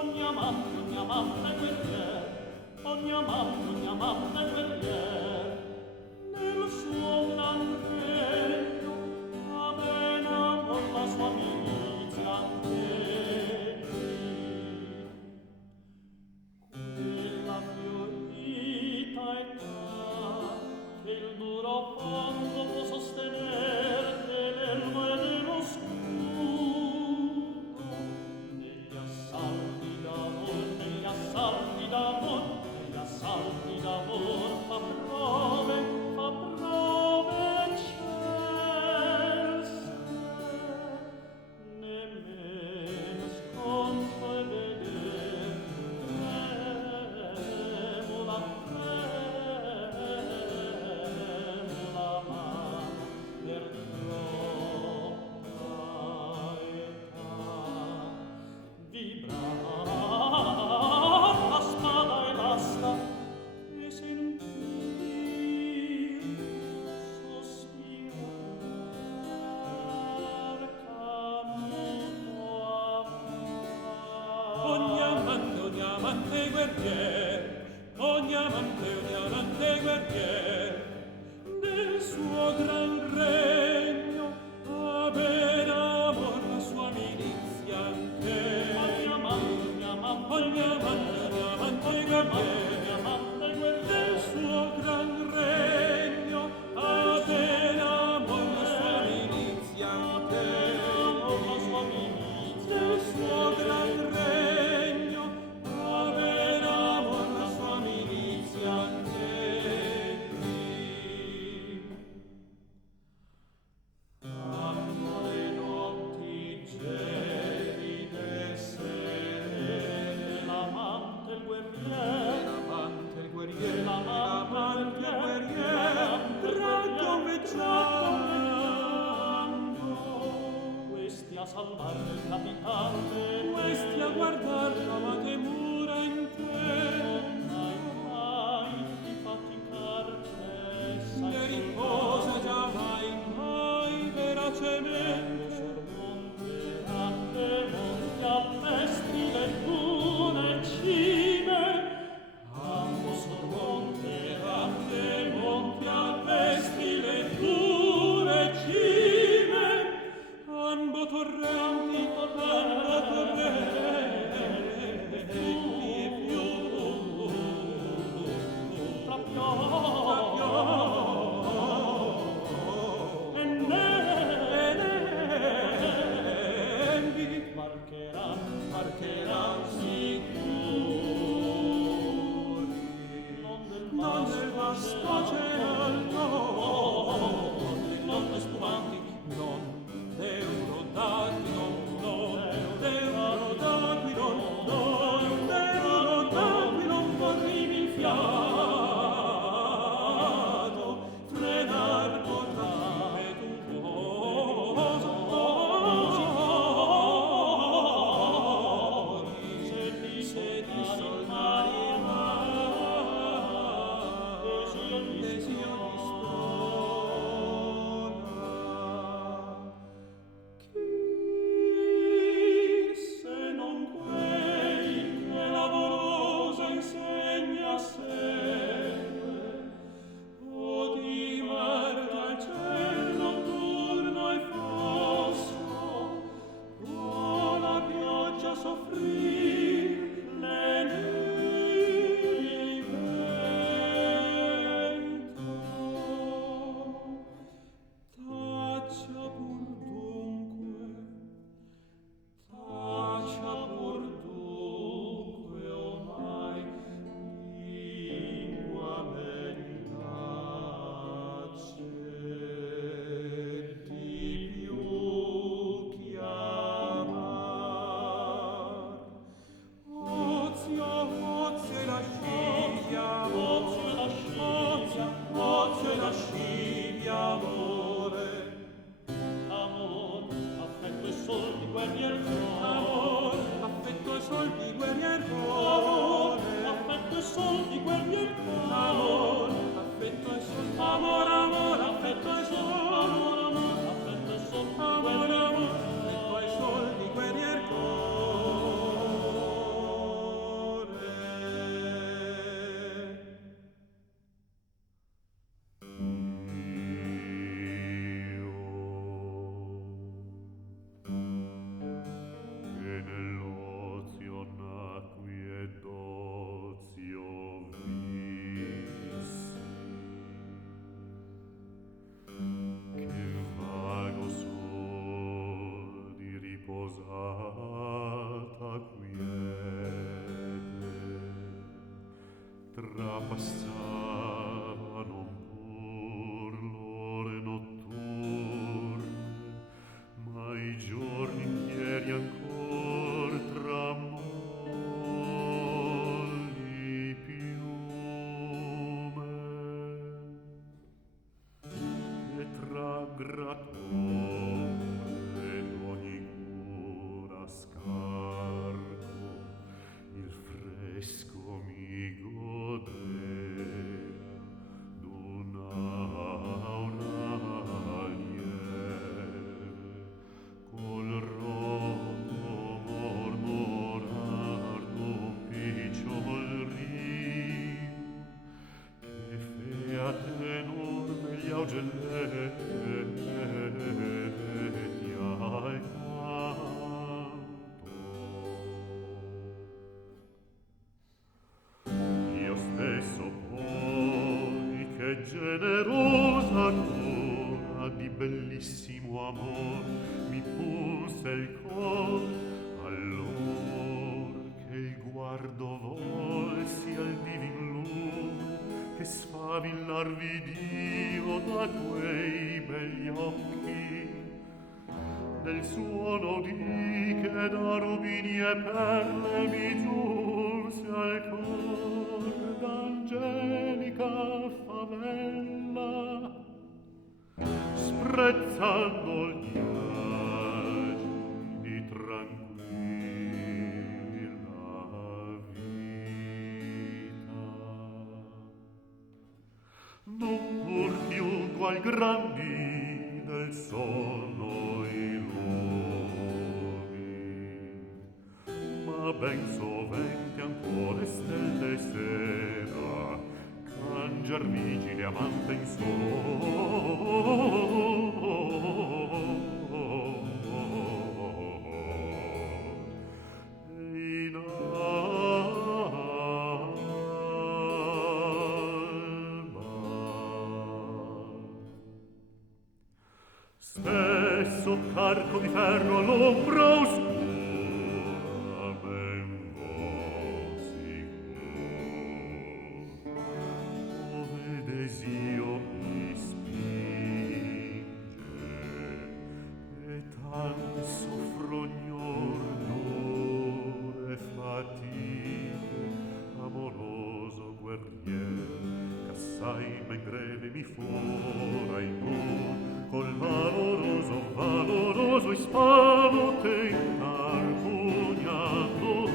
ogni amante guerrier, nel suo gran regno, amen amor la sua milizia anche qui. Quella fiorita età, che il duro fondo può sostenere dell'elmo e dello scudo, negli assalti d'amor, negli assalti d'amor, negli assalti d'amor fa prove eccelse, nemmeno sconcio e veder tremula ma per troppa età vibrar la spada e l'asta e sentir sospirar canuto ogni amante guerrier, ogni amante guerrier, nel suo gran regno aver amor la sua milizia anche ogni amante guerrier, nel suo gran regno aver amor la sua milizia anche nel suo gran regno aver amor la sua milizia anche qui. Fanno le notti gelide e serene, l'amante il guerrier, raggoveggiando, questi a salvar il capitano, carissimo amor mi punse il cor, allor che il guardo volsi al divin lume che sfavillarvi Dio da quei begli occhi, del suono udì che da rubini e perle mi giunse al cor d'angelica favella, sprezzando gli agi di tranquilla vita. Non pur più qual grandi del sonno i luoghi, ma ben sovente ancora le stelle sera cangiar vigile amante in in alba. Stesso carco di ferro all'ombra oscura ben vosicò, ove desio mi spinge e tante soffro ogni ordine fatiche, amoroso guerrier ch'assai ben greve mi fora in mondo col valoroso ispano tentar pugnando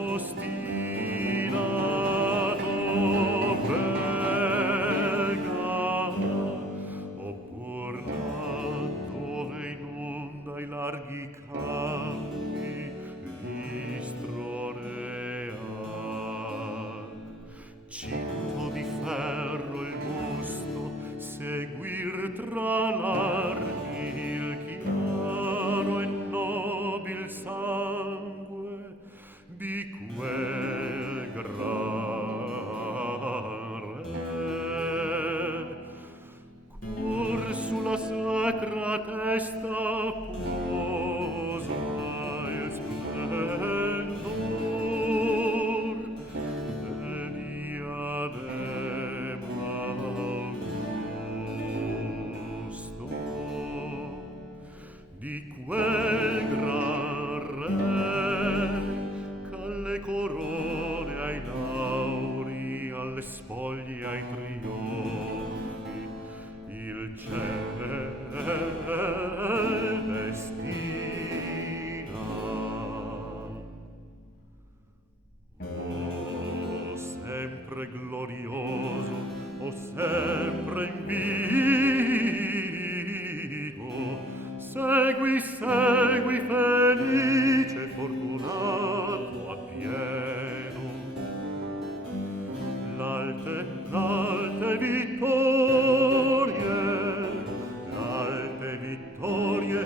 l'ostinato pega, oppur dove inonda i larghi campi l'istrorea, cinto di ferro il busto, seguir tra l'armi il chiaro e nobil sangue di quel gran re, cur sulla sacra testa posa il splendor del diadema augusto, di quel gran re c'alle corone, ai lauri, alle spoglie, ai trionfi il ciel destina. O sempre glorioso, o sempre in vivo, segui felice, fortunato appieno l'alte vittorie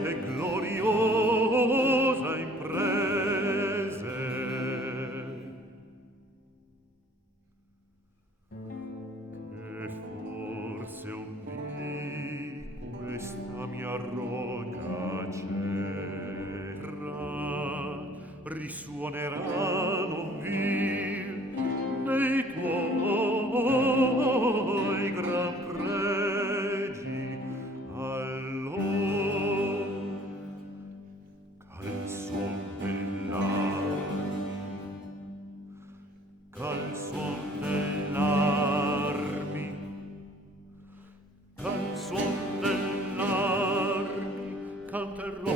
e gloriosa imprese. Che forse un dì questa mia rocca cera risuonerà non vil nei tuoi gran pregi, allor canzon dell'armi, canterò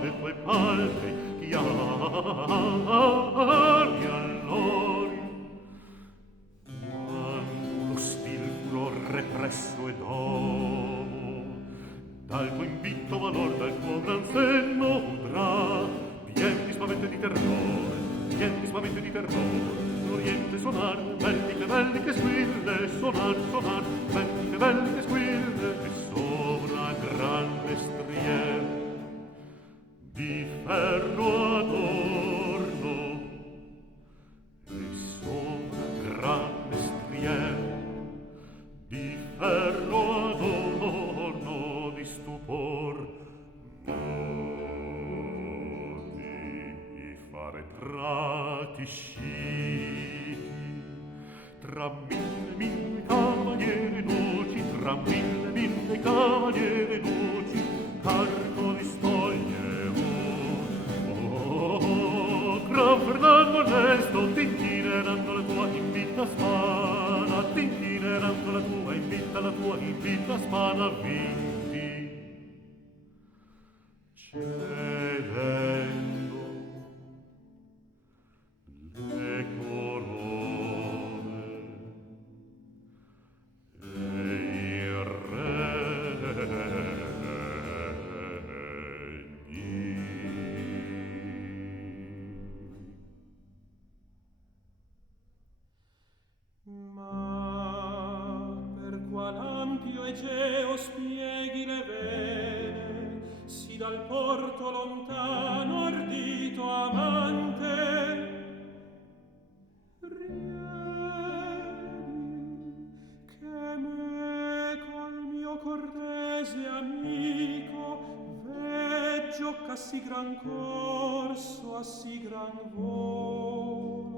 le tue palme chiari allor, quando lo stilfuro represso ed domo dal tuo invitto valor, dal tuo gran senno udrà pieni spavento di terrore, l'oriente sonar, belliche squille, sonar, belliche squille, e sopra grande strier di ferro adorno, e sopra grande strier quadrati sciti, tra mille cavaliere dolci, tra mille cavaliere dolci, carico di spoglie, gran Fernando onesto, t'inchineranno la tua invitta spada, t'inchineranno la tua invitta spada, vinti, cedendo le corone e i regni. Ma per qual ampio Egeo spieghi le vele, si dal porto lontano ardito amante, riedi che meco al mio cortese amico veggio ch'a sì gran corso, a sì gran volo,